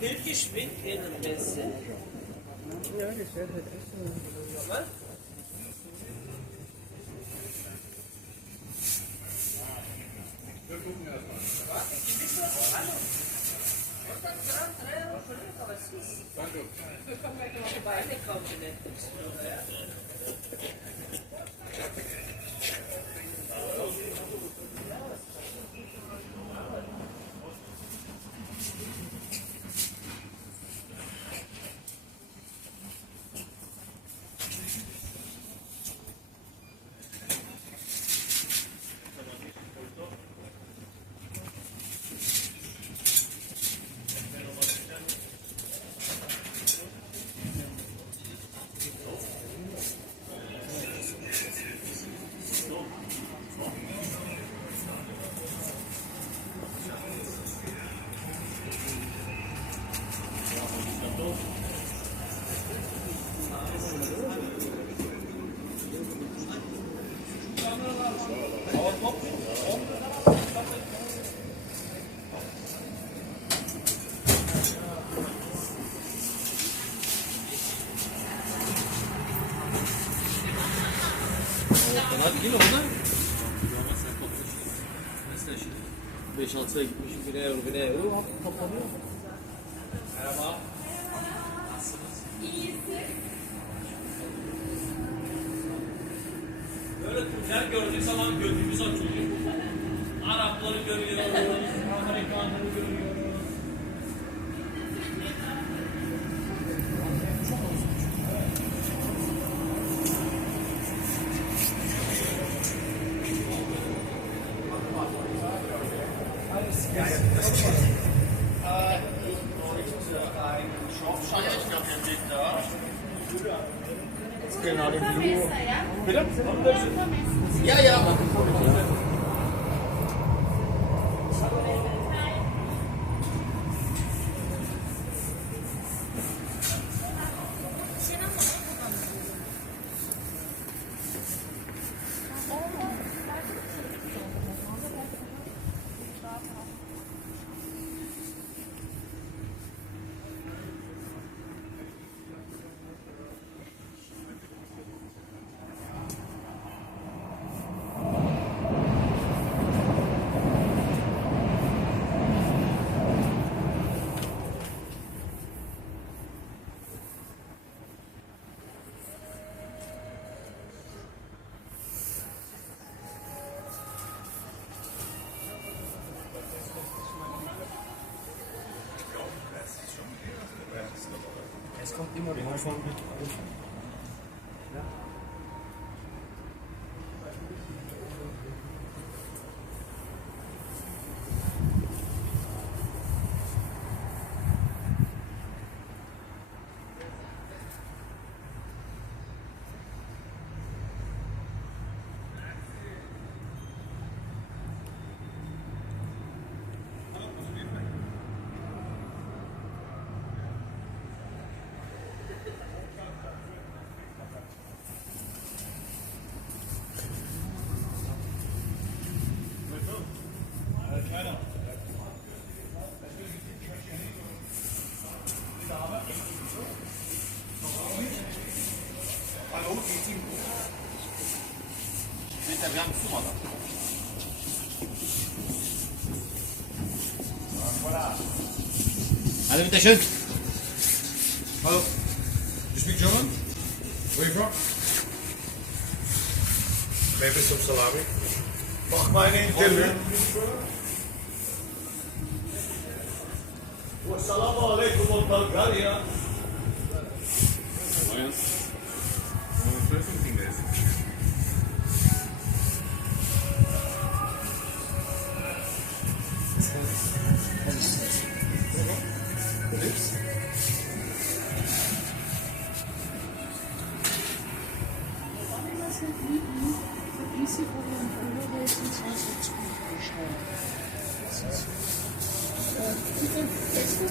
Wirklich mit ihren Pässe. Ja, das wäre halt echt so. Was? Hadi yine ona. 5-6'ya gitmiş. 1 euro. Toplanıyor. Merhaba. Nasılsınız? İyisi. Böyle Türkler gördüğü zaman gözümüz açılıyor. Arapları görüyoruz, Amerikanları görüyoruz. Genau, den Blue. Bitte? Ja, ja. Es kommt immer mal von mit. Ja. Hallo, geht's Ihnen gut? Bitte, wir haben Zimmer da. Hadi bitte schön. Hallo. You speak German? Where are you from? Maybe some salami. Mag mijn interview? Wassalamu alaikum wa Bulgaria. Bitte Hi,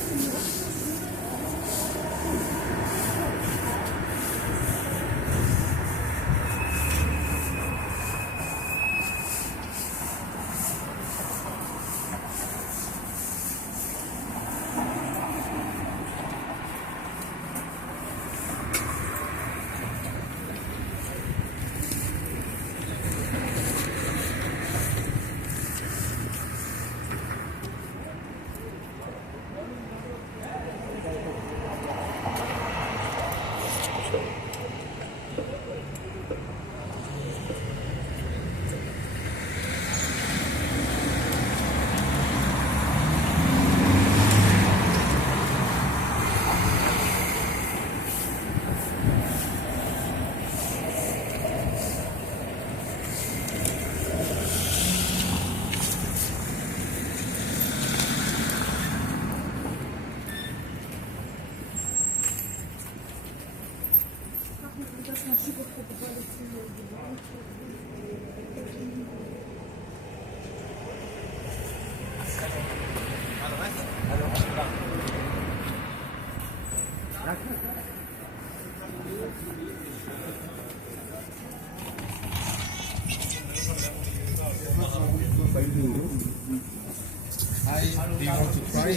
do you want to try?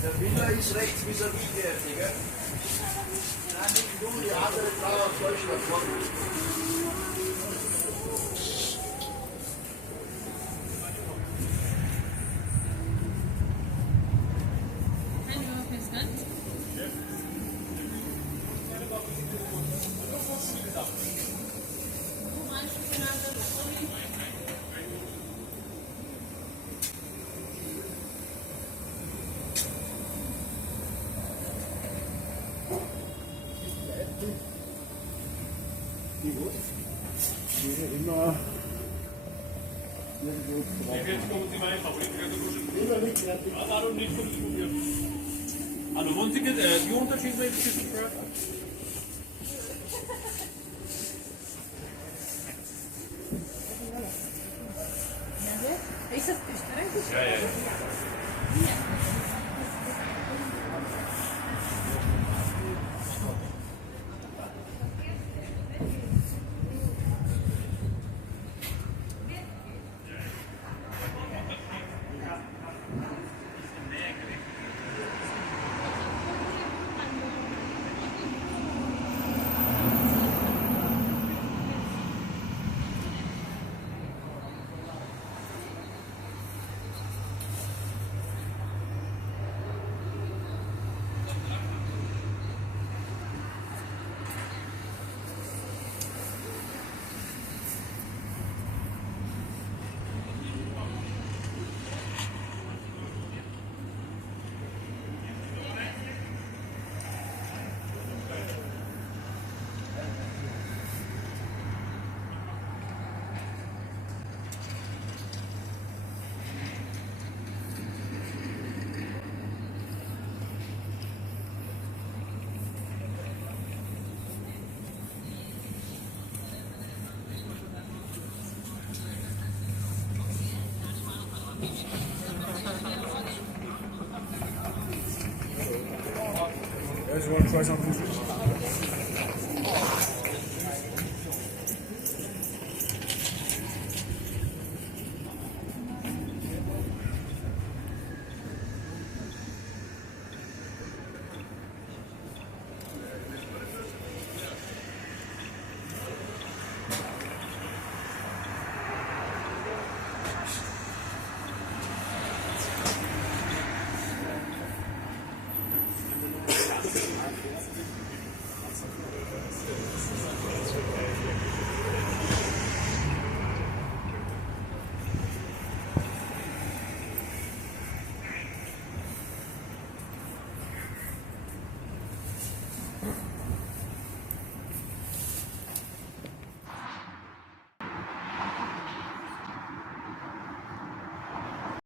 De villa is rechts vis-à-vis dertig, hè? En ik bedoel die andere vrouw Deutschland. Waarom niet voor de schoen? Hallo, want ik het, you want to change my position for us? Is dat dus Ja, ja. Guys, you want to try something?